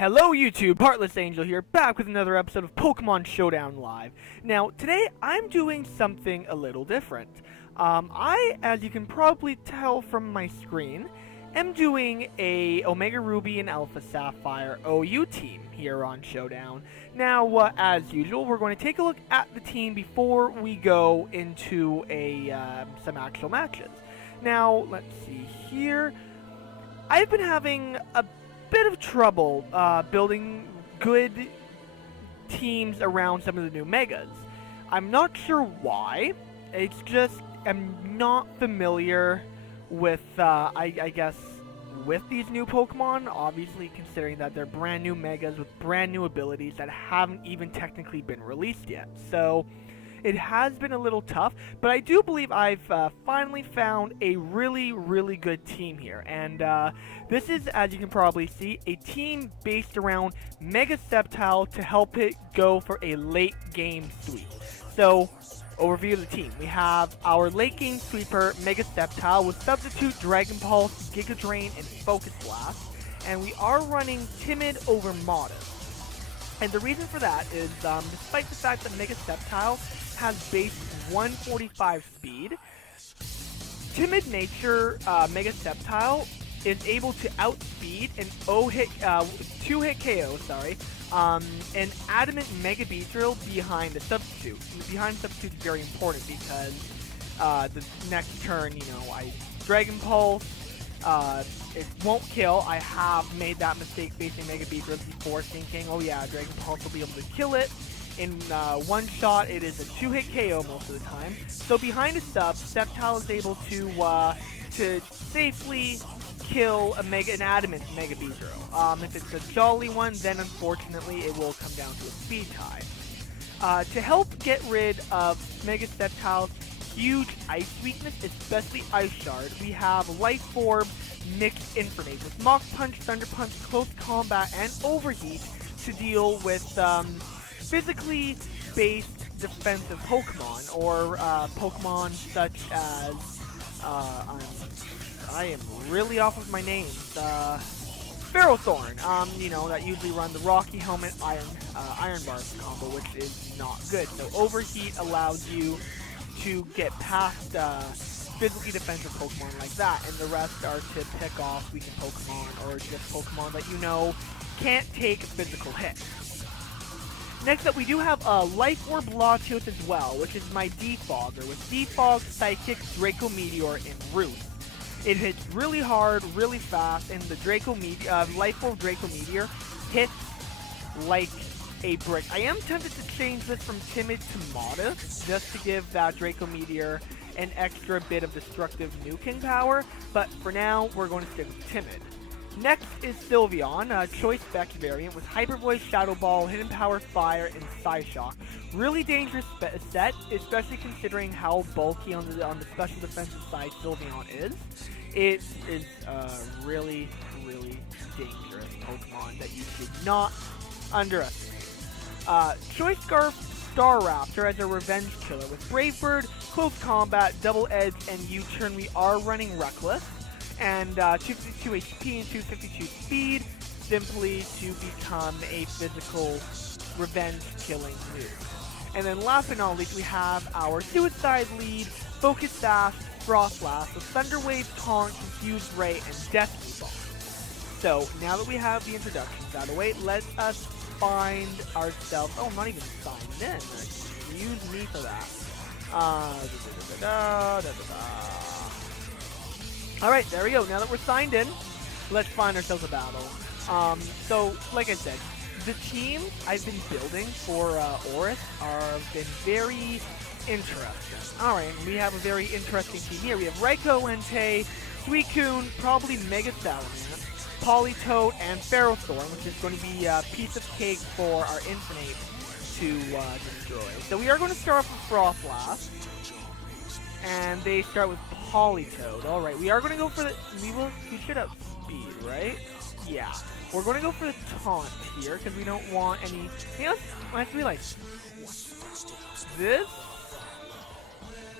Hello YouTube, Heartless Angel here, back with another episode of Pokemon Showdown Live. Now, today I'm doing something a little different. As you can probably tell from my screen, am doing a Omega Ruby and Alpha Sapphire OU team here on Showdown. Now, as usual, we're going to take a look at the team before we go into some actual matches. Now, let's see here. I've been having a bit of trouble building good teams around some of the new megas. I'm not sure why. It's just I'm not familiar with I guess with these new Pokemon, obviously considering that they're brand new megas with brand new abilities that haven't even technically been released yet. So it has been a little tough, but I do believe I've finally found a really good team here. And this is, as you can probably see, a team based around Mega Sceptile to help it go for a late game sweep. So, overview of the team. We have our late game sweeper, Mega Sceptile, with Substitute, Dragon Pulse, Giga Drain, and Focus Blast. And we are running Timid over Modest. And the reason for that is, despite the fact that Mega Sceptile has base 145 speed, Timid Nature Mega Sceptile is able to outspeed an 2-hit KO, an Adamant Mega Beedrill behind the Substitute. Behind the Substitute is very important because the next turn, I Dragon Pulse, it won't kill. I have made that mistake facing Mega Beedrill before, thinking, oh yeah, Dragon Pulse will be able to kill it. In one shot, it is a 2-hit KO most of the time. So behind a sub, Sceptile is able to safely kill an Adamant Mega Beedrill. If it's a Jolly one, then unfortunately it will come down to a speed tie. To help get rid of Mega Sceptile's huge ice weakness, especially Ice Shard, we have Life Orb mixed Infernape with Mach Punch, Thunder Punch, Close Combat, and Overheat to deal with physically based defensive Pokemon, or Pokemon such as I am really off with my names. Ferrothorn, that usually run the Rocky Helmet Iron Bar combo, which is not good. So Overheat allows you to get past physically defensive Pokemon like that, and the rest are to pick off weakened Pokemon or just Pokemon that can't take physical hits. Next up, we do have a Life Orb Latios as well, which is my Defogger, with Defog, Psychic, Draco Meteor, and Roost. It hits really hard, really fast, and the Life Orb Draco Meteor hits like a brick. I am tempted to change this from Timid to Modest, just to give that Draco Meteor an extra bit of destructive nuking power, but for now, we're going to stick with Timid. Next is Sylveon, a Choice Spec variant with Hyper Voice, Shadow Ball, Hidden Power, Fire, and Psyshock. Really dangerous set, especially considering how bulky on the special defensive side Sylveon is. It is a really dangerous Pokemon that you should not underestimate. Choice Scarf Staraptor as a revenge killer with Brave Bird, Close Combat, Double Edge, and U-Turn. We are running Reckless. And 252 HP and 252 speed, simply to become a physical revenge-killing move. And then last but not least, we have our Suicide Lead, Focus Sash, Frost Blast, with Thunder Wave, Taunt, Confused Ray, and Death Ball. So, now that we have the introductions out of the way, let us find ourselves... Oh, I'm not even signed in. Excuse me for that. Alright, there we go. Now that we're signed in, let's find ourselves a battle. So, like I said, the teams I've been building for Oris have been very interesting. Alright, we have a very interesting team here. We have Raikou, Entei, Suicune, probably Mega Salamence, Politoed, and Ferrothorn, which is going to be a piece of cake for our Infinite to destroy. So we are going to start off with Frost Blast. And they start with Politoed. Alright, we are going to go for the... We should have speed, right? Yeah. We're going to go for the taunt here, because we don't want any... Let's be like... This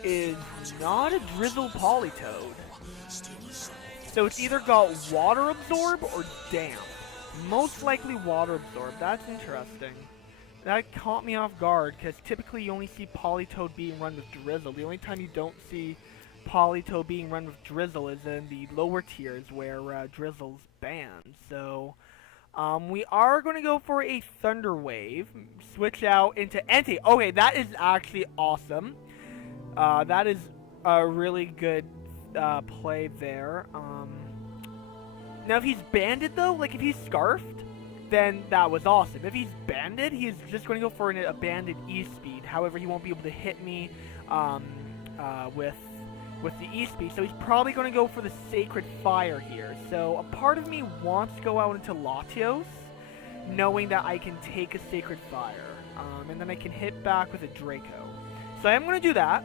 is not a Drizzle Politoed. So it's either got Water Absorb or Damp. Most likely water absorb. That's interesting. That caught me off guard, because typically you only see Politoed being run with Drizzle. The only time you don't see Politoed being run with Drizzle is in the lower tiers where Drizzle's banned. So, we are going to go for a Thunder Wave. Switch out into Entei. Okay, that is actually awesome. That is a really good play there. Now, if he's banded, though, like if he's Scarfed, then that was awesome. If he's banded, he's just going to go for a banded E-Speed. However, he won't be able to hit me with the E-Speed, so he's probably going to go for the Sacred Fire here. So a part of me wants to go out into Latios, knowing that I can take a Sacred Fire, and then I can hit back with a Draco. So I am going to do that.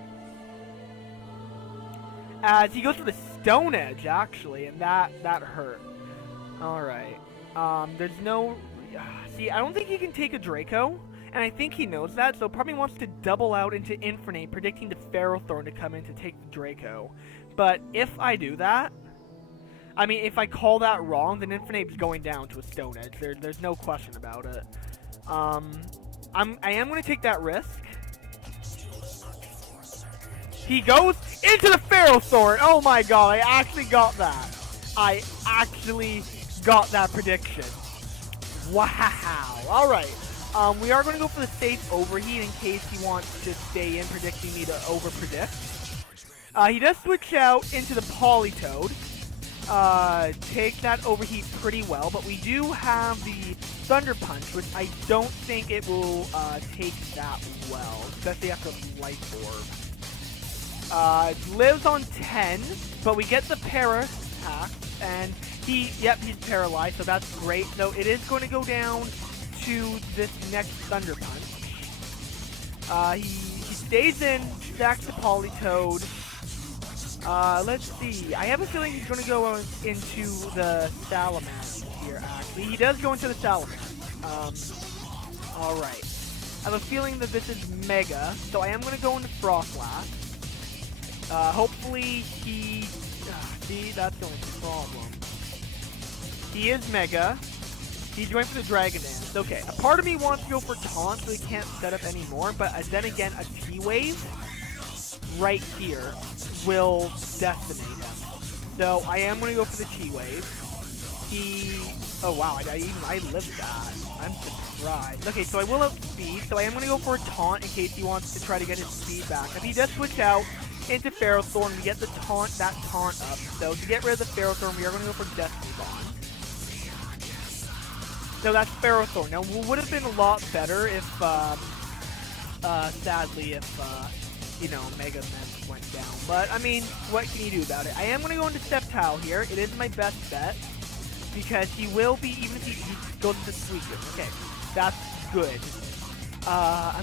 As he goes for the Stone Edge, actually, and that hurt. Alright. There's no... See, I don't think he can take a Draco, and I think he knows that, so probably wants to double out into Infernape, predicting the Ferrothorn to come in to take the Draco. But if I do that... I mean, if I call that wrong, then Infernape's going down to a Stone Edge. There's no question about it. I am going to take that risk. He goes into the Ferrothorn! Oh my god, I actually got that. I actually got that prediction. Wow. Alright. We are going to go for the safe overheat in case he wants to stay in, predicting me to overpredict. He does switch out into the Politoed. Take that overheat pretty well, but we do have the Thunder Punch, which I don't think it will take that well, especially after Life Orb. Lives on 10, but we get the Para attack, and he's paralyzed, so that's great. So it is going to go down to this next Thunder Punch. He stays in, stacks the Politoed. Let's see. I have a feeling he's going to go into the Salamence here, actually. He does go into the Salamence. Alright. I have a feeling that this is Mega, so I am going to go into Frostlass. Hopefully he... see, that's the only problem. He is Mega. He's going for the Dragon Dance. Okay, a part of me wants to go for Taunt so he can't set up anymore, but then again, a T-Wave right here will decimate him. So I am going to go for the T-Wave. Oh wow, I lived that. I'm surprised. Okay, so I will outspeed, so I am going to go for a Taunt in case he wants to try to get his speed back. If he does switch out into Ferrothorn, we get that taunt up. So to get rid of the Ferrothorn, we are going to go for Destiny Bond. So that's Ferrothorn. Now, it would have been a lot better if, sadly, if, you know, Mega Mens went down. But, I mean, what can you do about it? I am going to go into Sceptile here. It is my best bet. Because he will be, even if he goes to Suicune. Okay, that's good.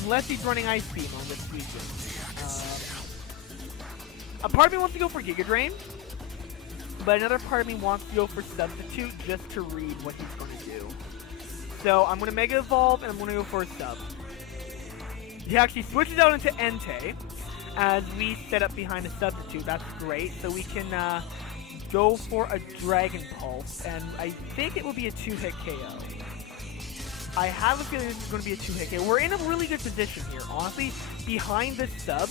Unless he's running Ice Beam on this Suicune. A part of me wants to go for Giga Drain. But another part of me wants to go for Substitute just to read what he's going to do. So I'm going to Mega Evolve and I'm going to go for a Sub. He actually switches out into Entei as we set up behind a Substitute. That's great. So we can go for a Dragon Pulse, and I think it will be a 2-hit KO. I have a feeling this is going to be a 2-hit KO. We're in a really good position here, honestly. Behind this Sub,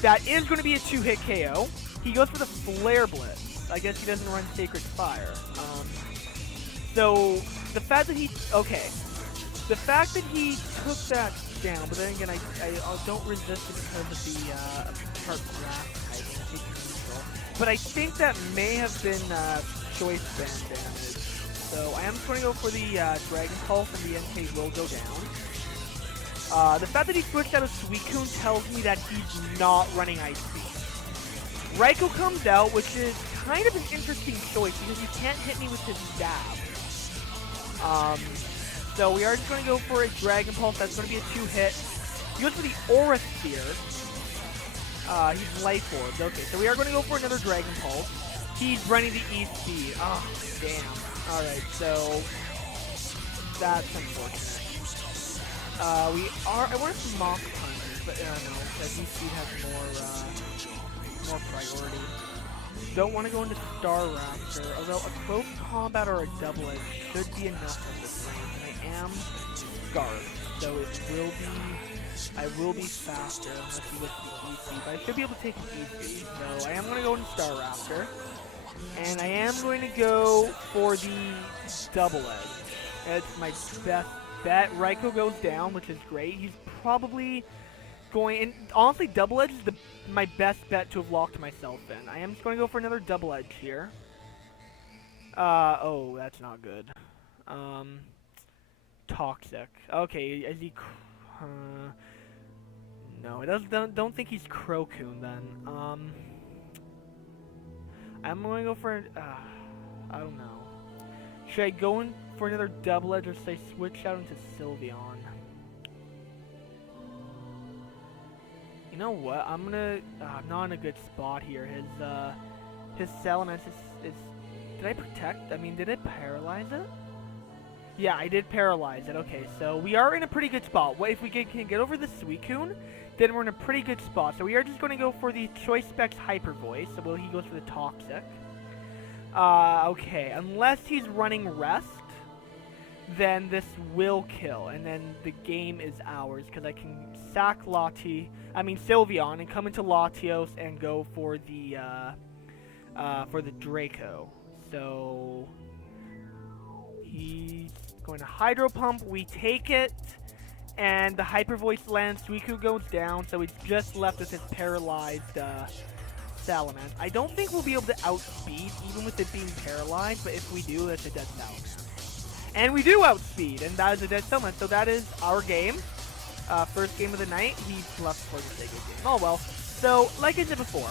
that is going to be a 2-hit KO. He goes for the Flare Blitz. I guess he doesn't run Sacred Fire. So, the fact that he... Okay. The fact that he took that down, but then again, I don't resist it because of the Sharp Grass type. But I think that may have been choice band damage. So I am just going to go for the Dragon Pulse, and the Entei will go down. The fact that he switched out of Suicune tells me that he's not running Ice Beam. Raikou comes out, which is kind of an interesting choice because you can't hit me with his stab. So we are just going to go for a Dragon Pulse. That's going to be a 2-hit. He goes for the Aura Sphere. He's Life Orbs. Okay, so we are going to go for another Dragon Pulse. He's running the E-Speed. Oh, damn. Alright, so... That's unfortunate. I want to Mach Punch, but no, that E-Speed has more priority. Don't want to go into Star Raptor, although a Cloak combat or a double edge should be enough of this range, and I am scarred, so it will be, I will be faster unless he gets the EC, but I should be able to take an EC, so I am going to go into Star Raptor, and I am going to go for the double edge. It's my best bet. Raikou goes down, which is great. He's probably going, and honestly, double edge is my best bet to have locked myself in. I am just going to go for another double edge here. Oh, that's not good. Toxic. Okay, is he? No, it doesn't. Don't think he's Crocoon then. I'm going to go for. I don't know. Should I go in for another double edge, or should I switch out into Sylveon? You know what? I'm not in a good spot here. His Salamence is. Did I protect? I mean, did it paralyze it? Yeah, I did paralyze it. Okay, so we are in a pretty good spot. What if we can get over the Suicune? Then we're in a pretty good spot. So we are just going to go for the Choice Specs Hyper Voice. So he goes for the Toxic. Okay, unless he's running Rest, then this will kill, and then the game is ours because I can sack Sylveon, and come into Latios and go for the Draco. So he's going to Hydro Pump. We take it, and the Hyper Voice lands. Suicune goes down, so it's just left with his paralyzed Salamence. I don't think we'll be able to outspeed, even with it being paralyzed. But if we do, that's a dead Salamence. And we do outspeed, and that is a dead Salamence. So that is our game. First game of the night. He's left for the sake of the game. Oh well. So, like I said before,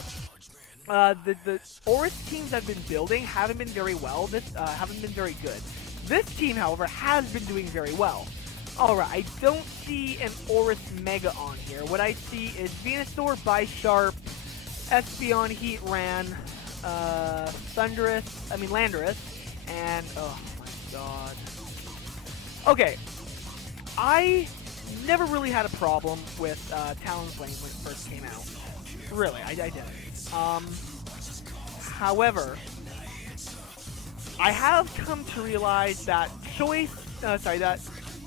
the Oris teams I've been building haven't been very well. Haven't been very good. This team, however, has been doing very well. Alright, I don't see an Oris Mega on here. What I see is Venusaur, Bisharp, Espeon, Heatran, Landorus, and oh my god. Okay, I never really had a problem with Talonflame when it first came out. Really, I didn't. However, I have come to realize that that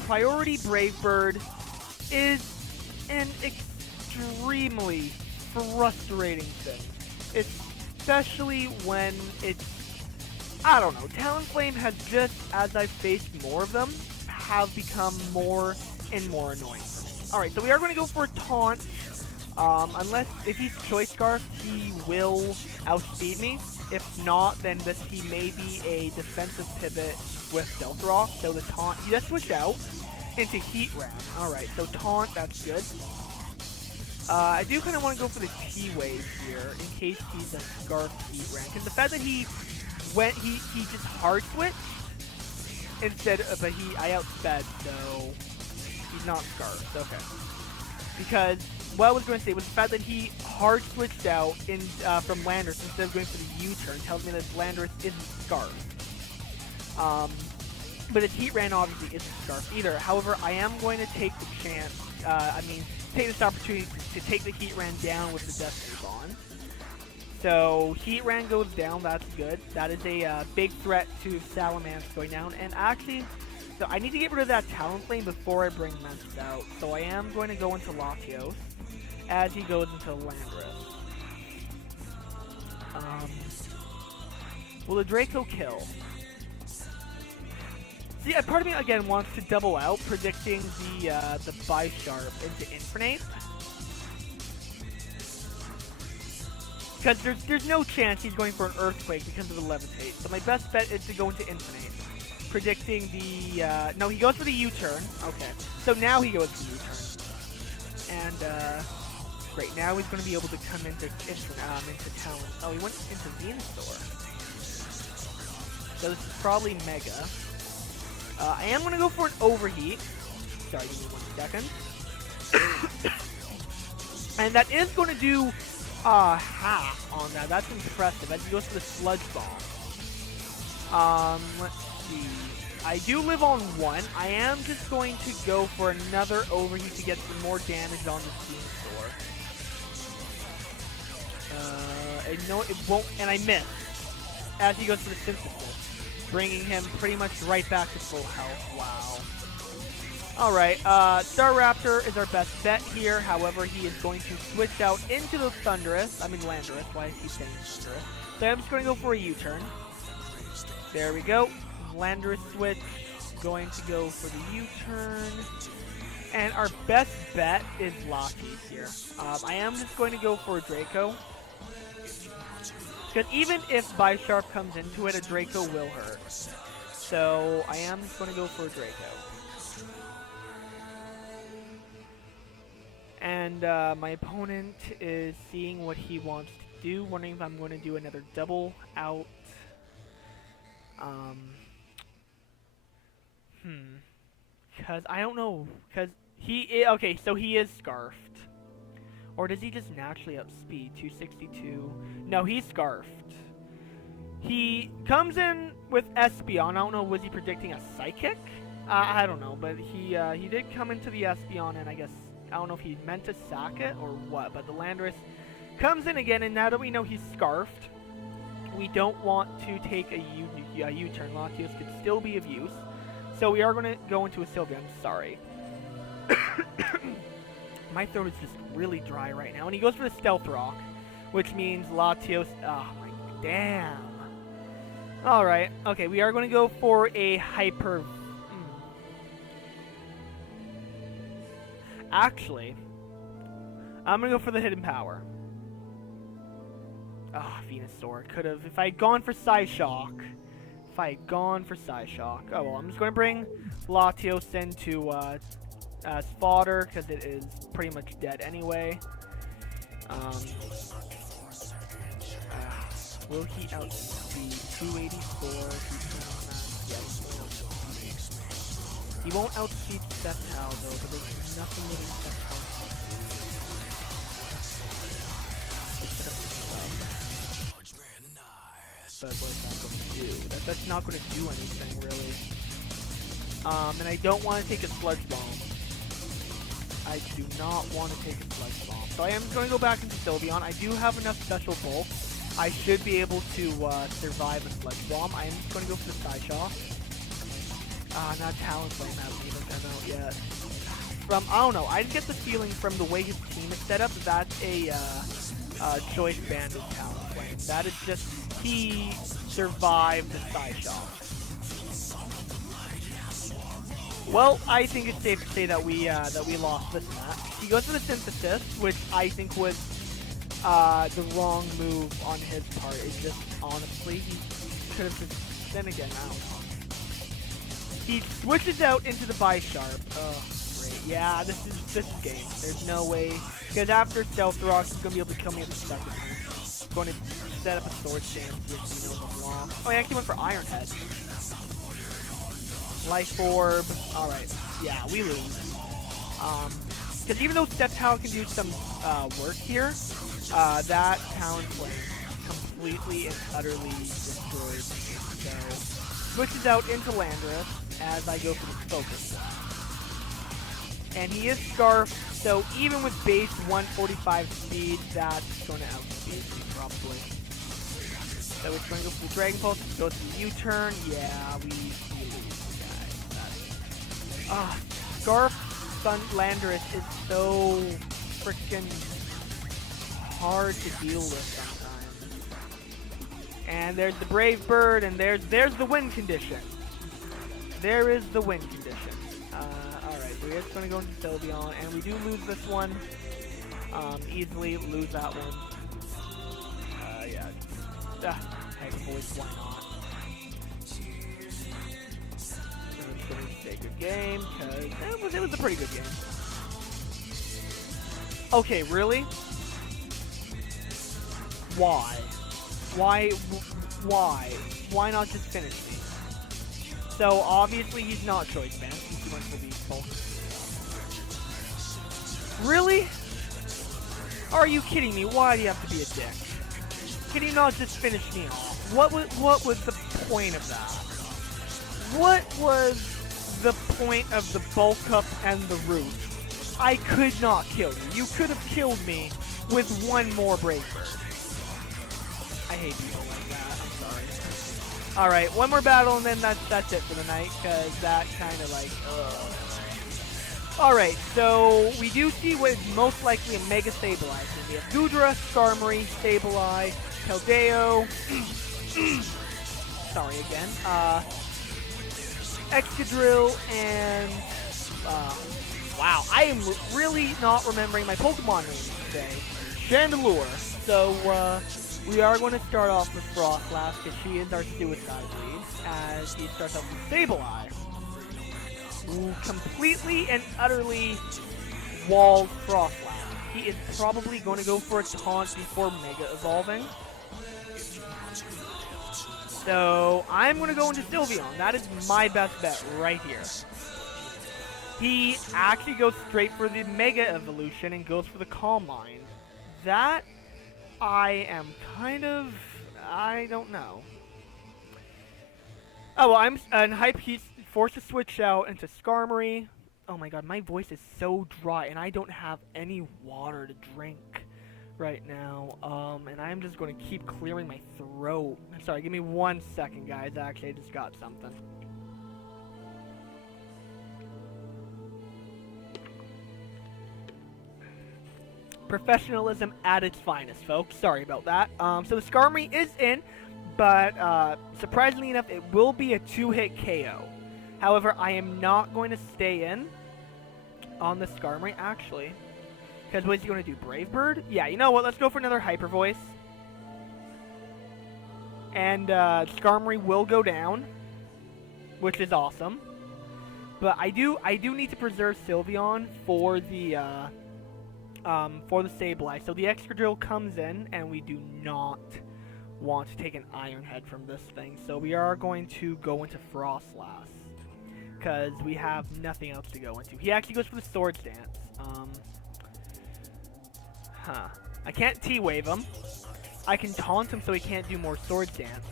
Priority Brave Bird is an extremely frustrating thing. Especially when it's, I don't know, Talonflame has just, as I've faced more of them, have become more and more annoying for me. Alright, so we are going to go for a Taunt. If he's Choice Scarf, he will outspeed me. If not, then he may be a defensive pivot with Stealth Rock. So the Taunt, he just switched out into Heatran. Alright, so Taunt, that's good. I do kind of want to go for the T-Wave here, in case he's a Scarf Heatran. Because the fact that he just hard switched, instead, but I outsped, so he's not Scarf. Okay. Because what I was going to say was the fact that he hard switched out from Landorus instead of going for the U-turn tells me that Landorus isn't Scarf. But his Heatran obviously isn't Scarf either. However, I am going to take the chance, take this opportunity to take the Heatran down with the Destiny Bond. So, Heatran goes down, that's good. That is a big threat to Salamence going down. And actually, so I need to get rid of that Talonflame before I bring Mentos out. So I am going to go into Latios as he goes into Landorus. Will the Draco kill? See, part of me again wants to double out, predicting the Bisharp into Infernape. Because there's no chance he's going for an Earthquake because of the Levitate. So my best bet is to go into Infernape. Predicting the, no, he goes for the U-turn. Okay. So now he goes for the U-turn. And, great. Now he's going to be able to come into Talon. Oh, he went into Venusaur. So this is probably Mega. I am going to go for an Overheat. Sorry, give me 1 second. And that is going to do half on that. That's impressive. As he goes for the Sludge Bomb. Let's see. I do live on 1. I am just going to go for another Overheat to get some more damage on the Venusaur. And no, it won't, and I miss. As he goes for the Synthesis. bringing him pretty much right back to full health. Wow. Alright, Star Raptor is our best bet here. However, he is going to switch out into the Thunderous. I mean Landorus, why I keep saying Thunderous. So I'm just going to go for a U-turn. There we go. Landorus switch. Going to go for the U-turn. And our best bet is Latios here. I am just going to go for a Draco. Because even if Bisharp comes into it, a Draco will hurt. So I am just going to go for a Draco. And my opponent is seeing what he wants to do, wondering if I'm going to do another double out. Because I don't know. Because okay, so he is Scarfed. Or does he just naturally outspeed? 262. No, he's Scarfed. He comes in with Espeon. I don't know, was he predicting a Psychic? I don't know, but he did come into the Espeon, and I guess, I don't know if he meant to sack it or what, but the Landorus comes in again, and now that we know he's Scarfed, we don't want to take a U-turn. Latios could still be of use. So we are going to go into a Sylveon. I'm sorry. My throat is just really dry right now. And he goes for the Stealth Rock, which means Latios... Oh, my... Damn. Alright. Okay, we are going to go for a Hyper... Actually, I'm going to go for the Hidden Power. Ah, Venusaur. Could have... If I had gone for Psyshock... Oh, well, I'm just going to bring Latios into as fodder, because it is pretty much dead anyway. Will he outspeed 284? Yes. He won't outspeed Sceptile, though, but there's nothing really Sceptile. But what's that going to do? That's not going to do anything, really. And I don't want to take a Sludge Bomb. I do not want to take a Sludge Bomb. So I am going to go back into Sylveon. I do have enough Special Bulk. I should be able to survive a Sludge Bomb. I am just going to go for the Psyshock. Not Talonflame hasn't even come out yet. I don't know. I get the feeling from the way his team is set up, that's a choice band with Talonflame. That is just... He survived the Psyshock. Well, I think it's safe to say that we lost this match. He goes for the Synthesis, which I think was the wrong move on his part. It's just, honestly, he could have just... Then again, I don't know. He switches out into the Bisharp. Oh, great. Yeah, this is game. There's no way. Because after Stealth Rock, he's going to be able to kill me at the second time. Going to set up a Sword Stance with long. Oh, he actually went for Iron Head. Life Orb. Alright. Yeah, we lose. Because even though Sceptile can do some work here, that Talonflame completely and utterly destroyed me. So, switches out into Landorus as I go for the Focus Blast. And he is Scarfed, so even with base 145 speed, that's going to outspeed me probably. So it's going to go for the Dragon Pulse, goes to the U-turn. Yeah, we lose, guys. Scarf Landorus is so freaking hard to deal with sometimes. And there's the Brave Bird, and there's the win condition. There is the win condition. Alright, so we're just going to go into Sylveon, and we do lose this one. Easily lose that one. Yeah. Heck, boys, why not? It's going to stay a good game, because it was a pretty good game. Okay, really? Why? Why not just finish me? So, obviously, he's not Choice Band. He went for the Pulse. Really? Are you kidding me? Why do you have to be a dick? Can you not just finish me off? What was the point of that? What was the point of the Bulk Up and the Root? I could not kill you. You could have killed me with one more Brave Bird. I hate people like that. I'm sorry. Alright, one more battle and then that's it for the night, because that kind of like, Alright, so we do see what is most likely a Mega Sceptile. We have Gudra, Skarmory, Sableye, Keldeo, sorry again, Excadrill, and, wow, I am really not remembering my Pokemon names today. Chandelure. So, we are going to start off with Frostlass, because she is our suicide lead, as he starts off with Sableye, who completely and utterly walls Frostlass. He is probably going to go for a taunt before Mega Evolving. So, I'm going to go into Sylveon. That is my best bet right here. He actually goes straight for the Mega Evolution and goes for the Calm Mind. That, I am kind of, I don't know. Oh, well, I'm hype. He's forced to switch out into Skarmory. Oh my god, my voice is so dry, and I don't have any water to drink right now. And I'm just going to keep clearing my throat. Sorry, give me 1 second, guys. Actually, I just got something. Professionalism at its finest, folks. Sorry about that. So the Skarmory is in, but surprisingly enough, it will be a 2-hit KO. However, I am not going to stay in on the Skarmory, actually. Because what is he going to do? Brave Bird? Yeah, you know what? Let's go for another Hyper Voice. And Skarmory will go down, which is awesome. But I do need to preserve Sylveon for the Sableye. So the Excadrill comes in, and we do not want to take an Iron Head from this thing. So we are going to go into Frostlass, because we have nothing else to go into. He actually goes for the Swords Dance. I can't T-Wave him. I can taunt him so he can't do more Swords Dance.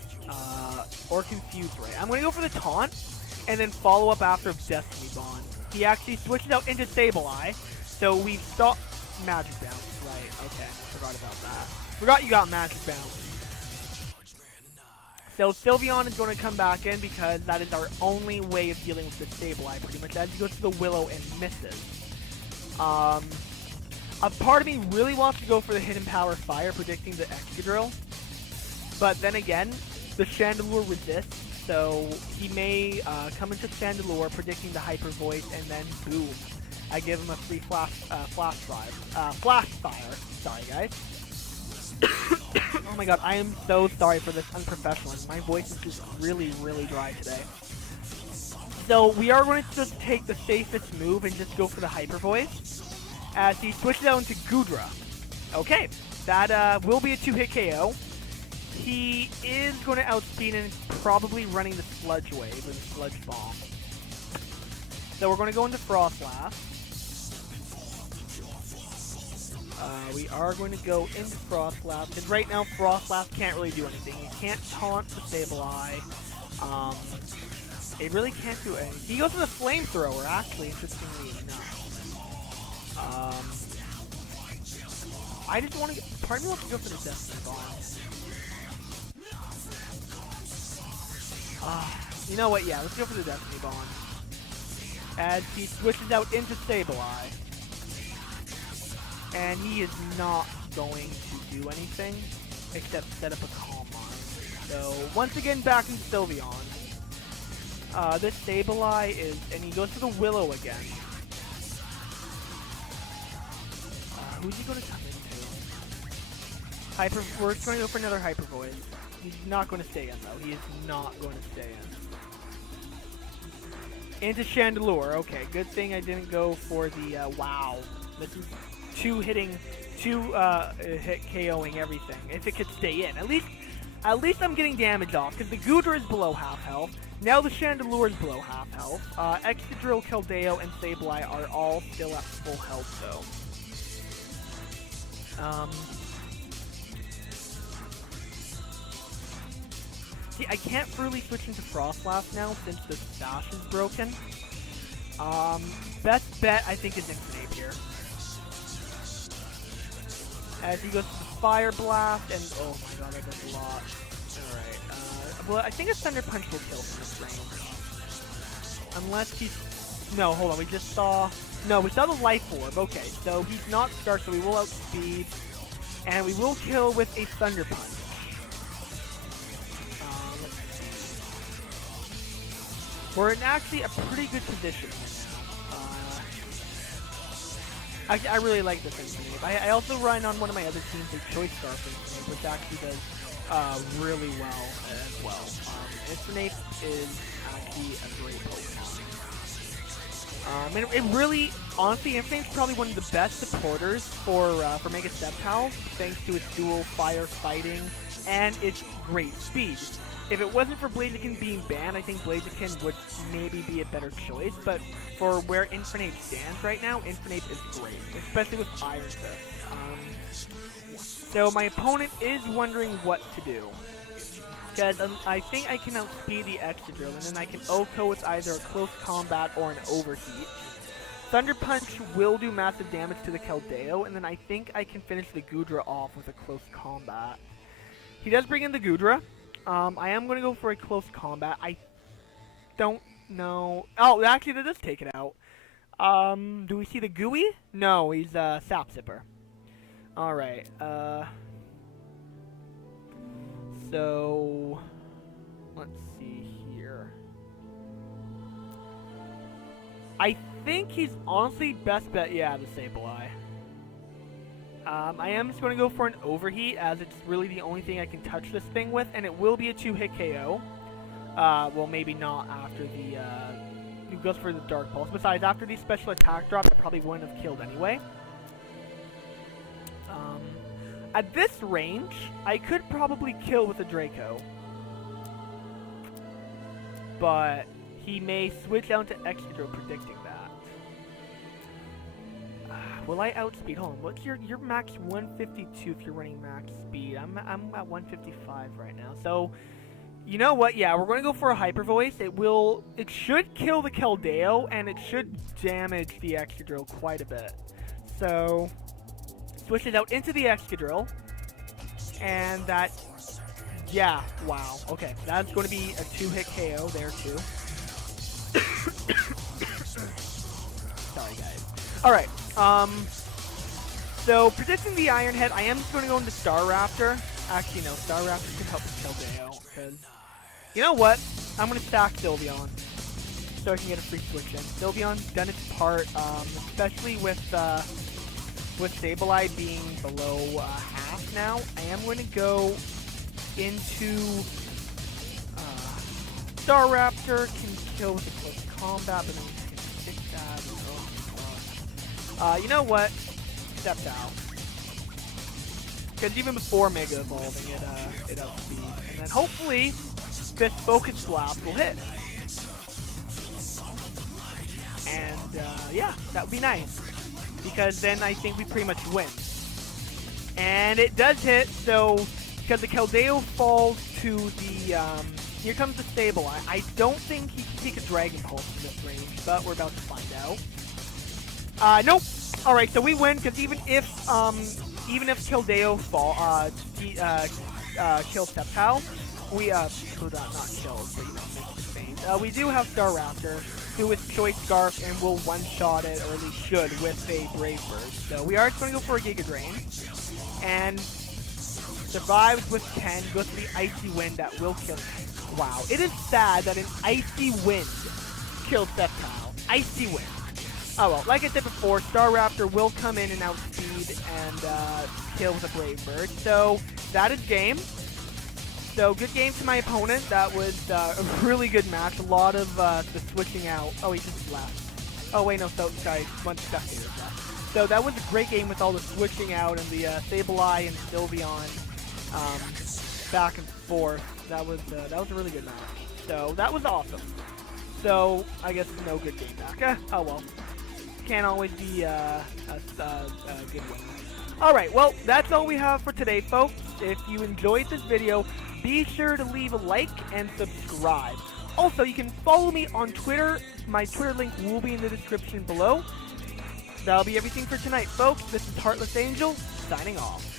Or Confuse Ray. I'm going to go for the taunt, and then follow up after Destiny Bond. He actually switches out into Sableye, so we've stopped Magic Bounce. Right, okay. Forgot about that. Forgot you got Magic Bounce. So Sylveon is going to come back in, because that is our only way of dealing with the Sableye, pretty much, as he goes to the Willow and misses. A part of me really wants to go for the Hidden Power Fire, predicting the Excadrill. But then again, the Chandelure resists, so he may come into Chandelure, predicting the Hyper Voice, and then boom. I give him a free Flash Fire. Sorry, guys. Oh my god, I am so sorry for this unprofessionalism. My voice is just really, really dry today. So we are going to just take the safest move and just go for the Hyper Voice, as he switches out into Gudra. Okay, that will be a 2-hit KO. He is going to outspeed and probably running the Sludge Wave and Sludge Bomb. So we're going to go into Frostlass. We are going to go into Frostlass, because right now Frostlass can't really do anything. He can't taunt the Sableye. It really can't do anything. He goes for the Flamethrower, actually, interestingly enough. I just want to get... Part of me wants to go for the Destiny Bond. You know what? Yeah, let's go for the Destiny Bond. As he switches out into Sableye. And he is not going to do anything except set up a Calm Mind. So, once again, back in Sylveon. This Sableye is... And he goes for the Willow again. Who's he going to come into? We're going to go for another Hyper Voice. He's not going to stay in, though. He is not going to stay in. Into Chandelure. Okay, good thing I didn't go for the... wow. This is... hit KOing everything. If it could stay in, at least I'm getting damage off, because the Gudra is below half health. Now the Chandelure is below half health. Excadrill, Keldeo, and Sableye are all still at full health, though. See, I can't really switch into Frostlass now since the Sash is broken. Best bet I think is Infinite here. As he goes to the Fire Blast, and oh my god, that does a lot. Alright, well, I think a Thunder Punch will kill from this range. Unless he's... No, hold on, we just saw... No, we saw the Life Orb. Okay, so he's not Scar, so we will outspeed. And we will kill with a Thunder Punch. We're in actually a pretty good position right now. I really like this Infinite. I also run on one of my other teams a Choice Scarf Infinite, which actually does really well as well. Infinite is actually a great Pokemon. And it really, honestly, Infinite's probably one of the best supporters for Mega Sceptile, thanks to its dual fire fighting and its great speed. If it wasn't for Blaziken being banned, I think Blaziken would maybe be a better choice, but for where Infinite stands right now, Infinite is great, especially with Iron Fist. So my opponent is wondering what to do, because I think I can outspeed the Excadrill, and then I can OHKO with either a close combat or an overheat. Thunder Punch will do massive damage to the Keldeo, and then I think I can finish the Goodra off with a close combat. He does bring in the Goodra. I am going to go for a close combat. I don't know. Oh, actually, that does take it out. Do we see the Gooey? No, he's Sap Sipper. Alright, so, let's see here. I think he's honestly best bet, yeah, the Sableye. I am just going to go for an Overheat, as it's really the only thing I can touch this thing with, and it will be a 2-hit KO. Well, maybe not after the, it goes for the Dark Pulse. Besides, after the special attack drop, it probably wouldn't have killed anyway. At this range, I could probably kill with a Draco. But he may switch out to Excadrill, predicting that. Will I outspeed? Hold on, what's your max 152 if you're running max speed? I'm at 155 right now. So, you know what? Yeah, we're going to go for a Hyper Voice. It should kill the Keldeo, and it should damage the Excadrill quite a bit. So, switch it out into the Excadrill, and that, yeah, wow. Okay, that's going to be a 2-hit KO there too. Sorry, guys. Alright, so predicting the Iron Head, I am just going to go into Staraptor. Actually, no, Staraptor can help with Keldeo, because, you know what? I'm going to stack Sylveon, so I can get a free switch in. Sylveon's done its part, especially with Sableye being below half now. I am going to go into Staraptor, can kill with a close combat, but then we can stick that. You know what? Sceptile. Because even before Mega Evolving, it outspeeds. And then hopefully, this Focus Blast will hit. And, yeah, that would be nice. Because then I think we pretty much win. And it does hit, so because the Keldeo falls to the, here comes the Sableye. I don't think he can take a Dragon Pulse in this range, but we're about to find out. Nope. Alright, so we win, because even if Keldeo kills Sceptile, we, not kills, but, you know, makes the thing. We do have Staraptor, who is Choice Scarf and will one-shot it, or at least should, with a Brave Bird. So we are going to go for a Giga Drain, and survives with 10, goes to the Icy Wind that will kill him. Wow, it is sad that an Icy Wind killed Sceptile. Icy Wind. Oh well, like I said before, Staraptor will come in and outspeed and kill with a Brave Bird. So that is game. So good game to my opponent. That was a really good match. A lot of the switching out. Oh, he just left. Oh wait, no, so sorry, one spectator left. So that was a great game with all the switching out and the Sableye and Sylveon back and forth. That was a really good match. So that was awesome. So I guess no good game back. Oh well. Can't always be a good winner. Alright, well, that's all we have for today, folks. If you enjoyed this video, be sure to leave a like and subscribe. Also, you can follow me on Twitter. My Twitter link will be in the description below. That'll be everything for tonight, folks. This is Heartless Angel, signing off.